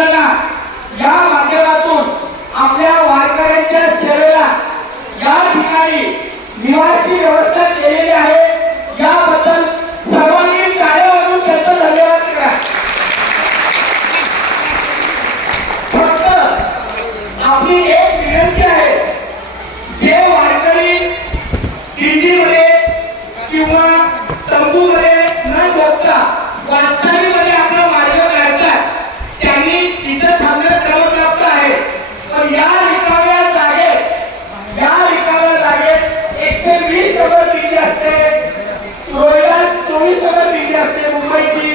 यंत्रणा या माध्यमातून आपल्या वारकऱ्यांच्या सेवेला या ठिकाणी निवासी व्यवस्था केलेली आहे। याबद्दल सर्वांनी टाळ्या वाजवून त्यांचा धन्यवाद करा। फक्त आपली एक विनंती आहे, जे वारकरी दिंडीमध्ये किंवा तंबूमध्ये न झोपता वाटचालीमध्ये आपला मार्ग काढतात, त्यांनी तिथं थांबणं क्रमप्राप्त आहे। पण या रिकाम्या जागेत 120 नंबर दिंडी असते, रोहिदास 24 नंबर दिंडी असते मुंबईची,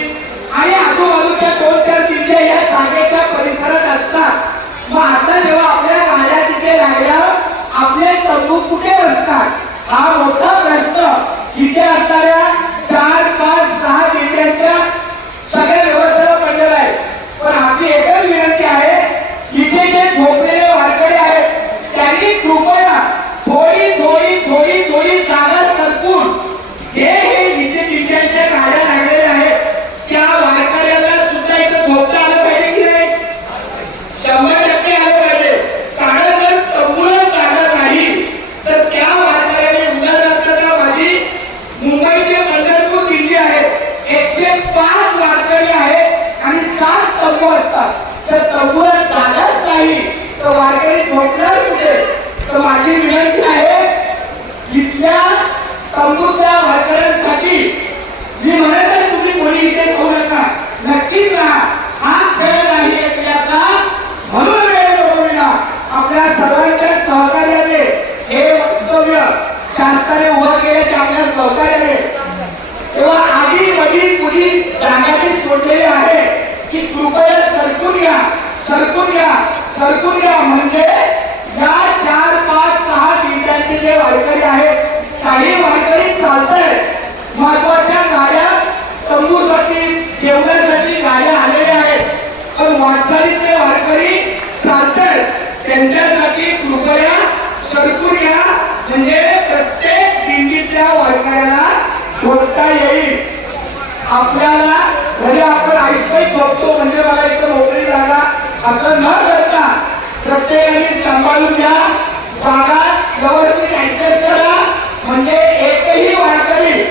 आणि आजूबाजूच्या 2-4 दिंड्या या जागेच्या परिसरात असतात। मग आता जेव्हा आपल्या गाड्या तिथे लागल्या, आपले तंबू कुठे असतात हा मोठा प्रश्न तिथे असणाऱ्या 4, 5, 6 दिंड्यांच्या सगळ्या व्यवस्थेला पडलेला आहे। पण आपली एकच विनंती आहे, तिथे जे झोपलेले वारकरी आहेत त्यांनी कृपया थोडी जागा सरकून हे इथे दिंड्यांच्या गाड्या लागलेल्या आहेत त्या वारकऱ्याला सुद्धा इथं झोपता आलं पाहिजे की नाही? 100% आलं पाहिजे। कारण जर तंबूला जागा नाही तर त्या वारकऱ्याने उदाहरणार्थ माझी मुंबई ते पंढरपूर दिंडी आहे, 105 वारकरी आहेत आणि 7 तंबू असतात। तर तंबूला जागाच नाही तर वारकरी झोपणार कुठे? तर माझी विनंती आहे, इथल्या तंबूच्या वारकऱ्यांसाठी मी म्हणत आहे, तुम्ही कोणी इथे होऊ नका, नक्कीच राहा। हा खेळ नाही ऐकल्याचा, म्हणून वेळ बघूया आपल्या सर्वांच्या सहकार्याने हे वक्तव्य शासनाने उभं केल्याचे आपल्या सहकार्याने। तेव्हा आधी मधी पुढी जागाने सोडलेले आहे की कृपया सरकून या म्हणजे या 4, 5, 6 दिंड्यांचे जे वारकरी आहेत, काही वारकरी चालतात, महत्वाच्या गाड्या तंबूसाठी जेवणासाठी गाड्या आलेल्या आहेत, पण वाटचालीचे वारकरी चालतात, त्यांच्यासाठी कृपया सरकून या म्हणजे प्रत्येक दिंडीच्या वारकऱ्याला झोपता येईल। आपल्याला म्हणजे आपण आईस्पाईस झोपतो म्हणजे मला इथं मोकळी जागा असं न करता प्रत्येकाने सांभाळून घ्या, जागा व्यवस्थित ऍडजस्ट करा। म्हणजे एकही वारकरी,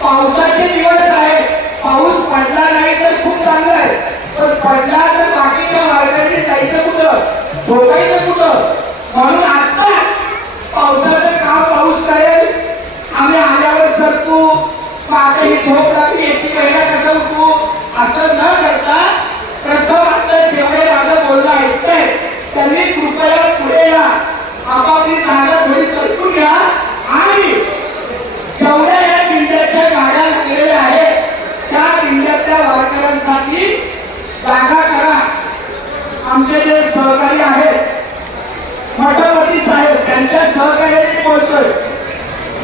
पावसाचे दिवस आहेत, पाऊस पडला नाही तर खूप चांगलं आहे, पण पडला तर बाकीच्या वारकरी जायचं कुठं, झोपायचं कुठं? म्हणून आता पावसाचं काम पाऊस करेल, आम्ही आल्यावर सरकू, आता ही झोप लागली याची पहिला कसं उठू असं न करता प्रथम आता जेवढे माझं बोलणं ऐकतंय त्यांनी कृपया पुढे या, आपापली जागा थोडी सरकून घ्या आणि जेवढ्या या दिंड्याच्या गाड्या लागलेल्या आहेत त्या दिंड्याच्या वारकऱ्यांसाठी जागा करा। आमचे जे सहकारी आहेत मठपती साहेब, त्यांच्या सहकार्याने पोहोचतोय।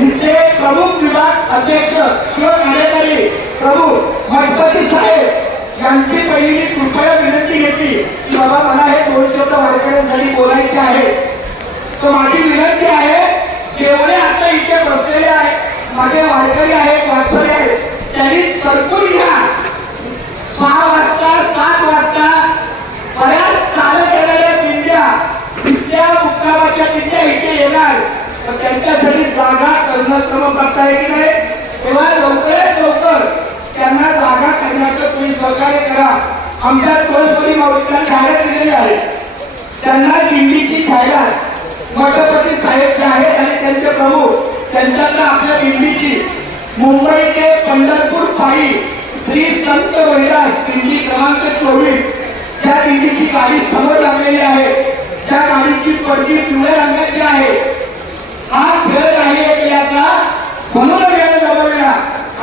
इथे प्रमुख विभाग अध्यक्ष किंवा कार्यकारी प्रमुख मठपती साहेब यांची पहिली कृपया विनंती घेतली की बाबा मला हे 2 शब्द वारकऱ्यांसाठी बोलायचे आहे। तर माझी विनंती आहे, जेवढे आता इथे बसलेले आहेत माझे वारकरी आहेत, वारकरी आहेत, त्यांनी सरकून घ्या। 6 वाजता 7 वाजता बऱ्याच चालत येणाऱ्या दिंड्या तिथल्या मुक्कामाच्या दिंड्या इथे येणार, तर त्यांच्यासाठी जागा करणं क्रमप्राप्त आहे की नाही? तेव्हा लवकरात लवकर त्यांना जागा करण्याचं तुम्ही सहकार्य करा। आमच्या तोलपरी माऊलीला जाहिरात दिलेली आहे, त्यांना दिंडीची जाहिरात मठपती साहेब जे आहेत आणि त्यांचे प्रमुख त्यांच्याकडे आपल्या दिंडीची मुंबई ते पंढरपूर पायी श्री संत रोहिदास दिंडी क्रमांक 24 त्या दिंडीची गाडी समोर लागलेली आहे, त्या गाडीची पडदी पिवळ्या रंगाची आहे। हा खेळ नाही ऐकल्याचा, म्हणून वेळ लावूया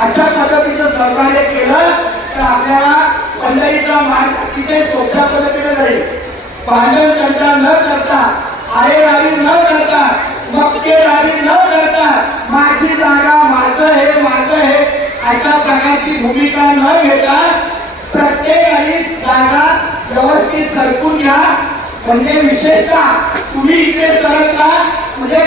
अशा पद्धतीचं सहकार्य केलं तर आपल्याला पंढरीचा मार्ग अतिशय सोप्या पद्धतीने जाईल। भांडण चर्चा न करता, आरेरावी न करता, मक्तेदारी न करता, माझी जागा माझं हे अशा प्रकारची भूमिका न घेता प्रत्येकाने जागा व्यवस्थित सरकून घ्या। म्हणजे विशेषतः तुम्ही इथे सरकला म्हणजे